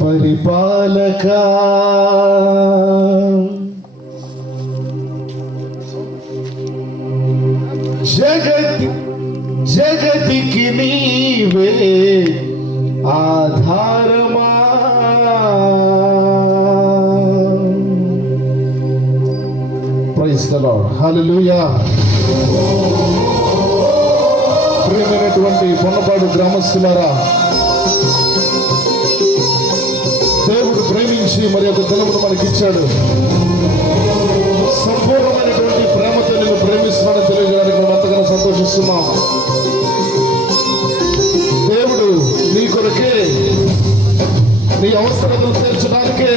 పరిపాలక జగతికి నీవే ఆధారమా. Praise the lord. హల్లెలూయా. ప్రియమైనటువంటి పొన్నపాడు గ్రామస్తులారా, దేవుడు ప్రేమించి మరి ఒక దినమును మనకిచ్చాడు. సంపూర్ణమైనటువంటి ప్రేమతో నేను ప్రేమిస్తున్నాను తెలియజేయడానికి మనం అంతగానో సంతోషిస్తున్నాం. దేవుడు నీ కొరకే, నీ అవసరాలను తీర్చడానికే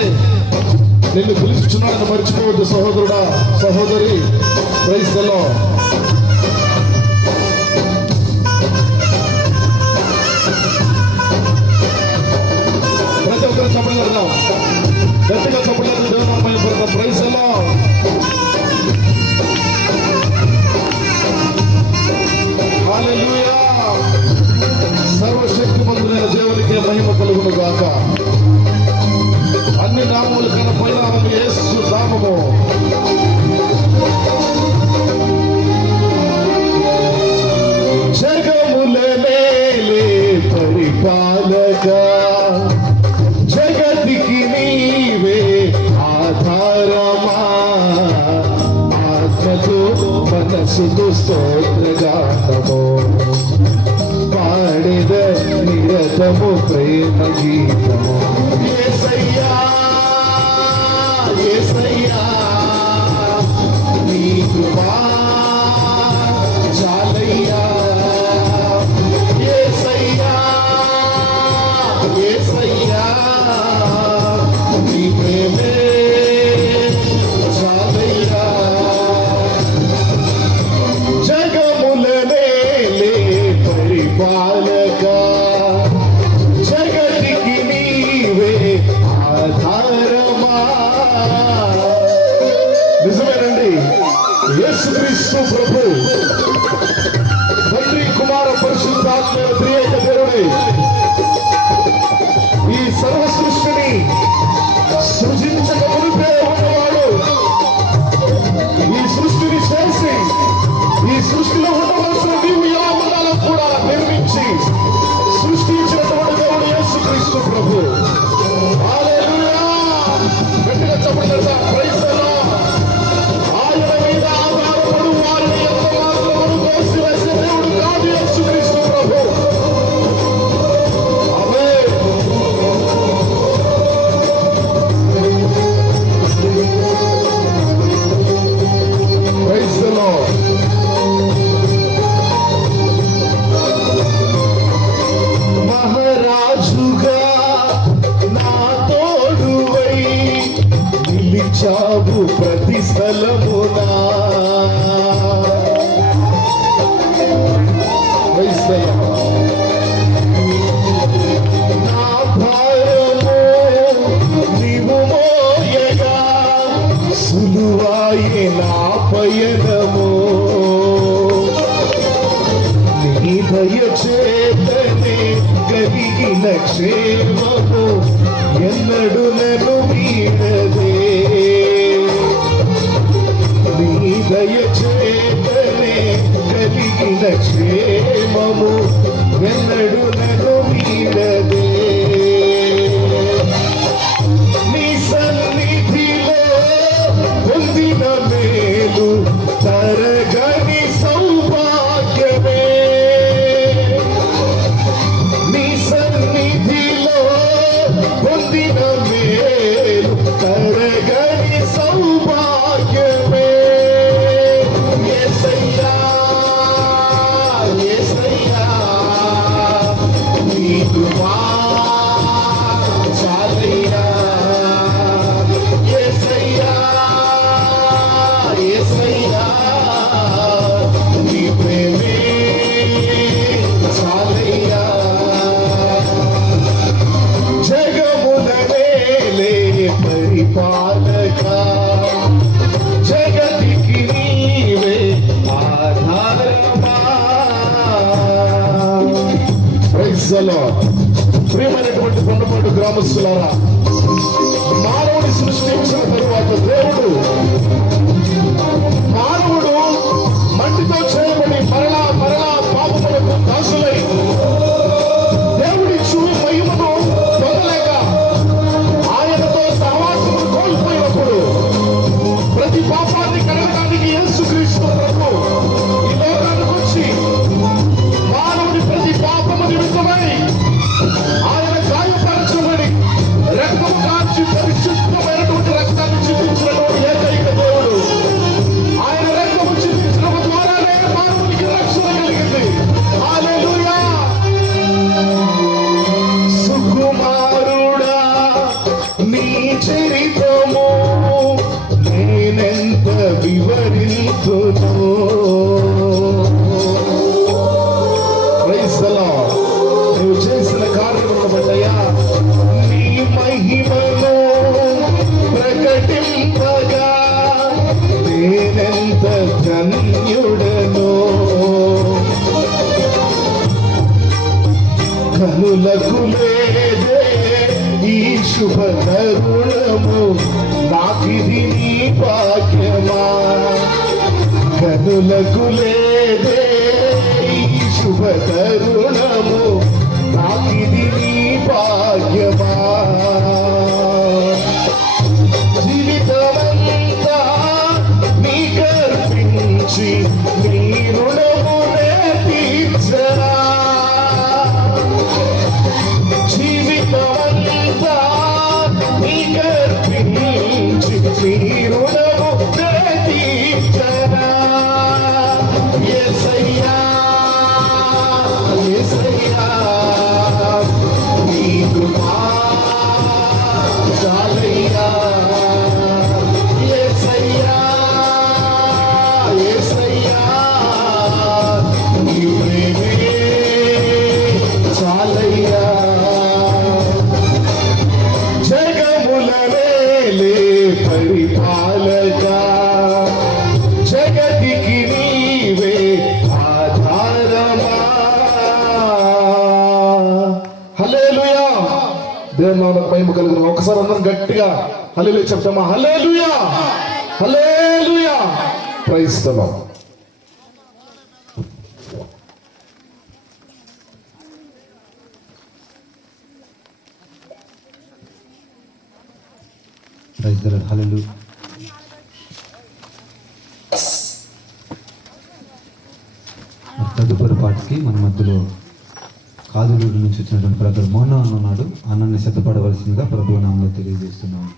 నిన్ను పిలుచుచున్నాడని మర్చిపోవద్దు సహోదరుడా, సహోదరి. Praise the lord. ప్రతి ఒక్కరు చప్పట్లు గట్టిగా చప్పట్లు దేవుడు. Praise the lord. హల్లెలూయా. సర్వశక్తిమంతుడైన దేవునికి మహిమ కలుగును గాక. అన్ని నామముల కన్నా పై నామము యేసు నామము. జగములనే పరిపాలక, జగతికి నీవే ఆధారమా. ఆత్మతో మనసుతో స్తోత్రగానము పాడెద నిరతము ప్రేమ గీతము. యేసయ్యా యేసయ్యా నీ కృపా చాలయ్యా. యేసయ్యా యేసయ్యా నీ ప్రేమే చాలయ్యా. జగములనే పరిపాలక, జగతికి నీవే ఆధారమా. నిజమేనండి. యేసుక్రీస్తు ప్రభు తండ్రి కుమార పరిశుద్ధాత్మ త్రియేక దేవుడే ఈ సర్వ సృష్టిని సృజించక మునిపే ఉన్నవాడు. ఈ సృష్టిని చేసి ఈ సృష్టిలో ఉండవలసిన దివ్యాలను కూడా నిర్మించి సృష్టించినటువంటి దేవుడు యేసుక్రీస్తు ప్రభు. హల్లెలూయా. గట్టిగా చెప్పండి. Praise the Lord. ఆయన మీద ఆధారపడు వారిని ఎంత మాత్రము తోసివేసే దేవుడు కాదు యేసుక్రీస్తు ప్రభు. ఆమేన్. Praise the lord. మహారాజుగా నా తోడువై నిలిచావు ప్రతి స్థలమునా. నా భారము నీవు మోయగా సులువాయే నా పయనము. నీ దయచేతనే కలిగిన క్షేమము ఎన్నడు నన్ను వీడదే. నీ దయచేతనే కలిగిన క్షేమము ఎన్నడు నన్ను వీడదే. నీ సన్నిధిలో పొందిన మేలు తరగని సౌభాగ్యమే. నీ సన్నిధిలో పొందిన మేలు ప్రియమైనటువంటి కొండపాటు గ్రామస్తులారా, మానవుని సృష్టించిన తరువాత దేవుడు మానవుడు మట్టితో చేయబడి మరలా పాపములకు దాసులై దేవుడి మహిమను పొందలేక ఆయనతో సహవాసము కోల్పోయినప్పుడు ప్రతి పాపాన్ని కడగడానికి యేసుక్రీస్తు ప్రభు ఈ లోకానికి వచ్చి మానవుడి ప్రతి పాపము నిమిత్తమై ఆయన గాయపరచబడి రక్తము కార్చి పరిశుద్ధమైనటువంటి రక్తాన్ని చిందించినటువంటి ఏకైక దేవుడు. ఆయన రక్తము చిందించడం ద్వారానే మానవునికి రక్షణ కలిగింది. హల్లెలూయా. సుకుమారుడా నీ చరిత్రము నేనెంత వివరించును. Praise the lord. నువ్వు చేసిన కార్యములను బట్టయ్యా నీ మహిమను ప్రకటింపగా నేనెంత ధన్యుడను. కనులకు లేదే ఈ శుభ తరుణము, నాకిది నీ భాగ్యమా. కనులకు లేదే ఈ శుభ తరుణము, నాకిది నీ భాగ్యమా. జీవితమంతా నీకర్పించి నీ రుణమునే తీర్చరా. జీవితమంతా నీకర్పించి నీ రుణమునే తీర్చరా. యేసయ్యా యేసయ్యా నీ కృపా చాలయ్యా. యేసయ్యా యేసయ్యా నీ ప్రేమే చాలయ్యా. జగములవేలే పరిపాలక జగతికి నీవే ఆధారమా. హల్లెలూయా. దేవుని నామమునకు మహిమ కలుగును. ఒకసారి అందరం గట్టిగా హల్లెలూయా చెప్తామా? హల్లెలూయా హల్లెలూయా. Praise the lord. Praise the lord. హల్లెలూయా. తదుపరి పాటకి మన మధ్యలో కాదులూరు నుంచి వచ్చినటువంటి బ్రదర్ మోహన్ అన్న ఉన్నాడు. అన్నని సిద్ధపడవలసిందిగా ప్రభువు నామములో తెలియజేస్తున్నాను.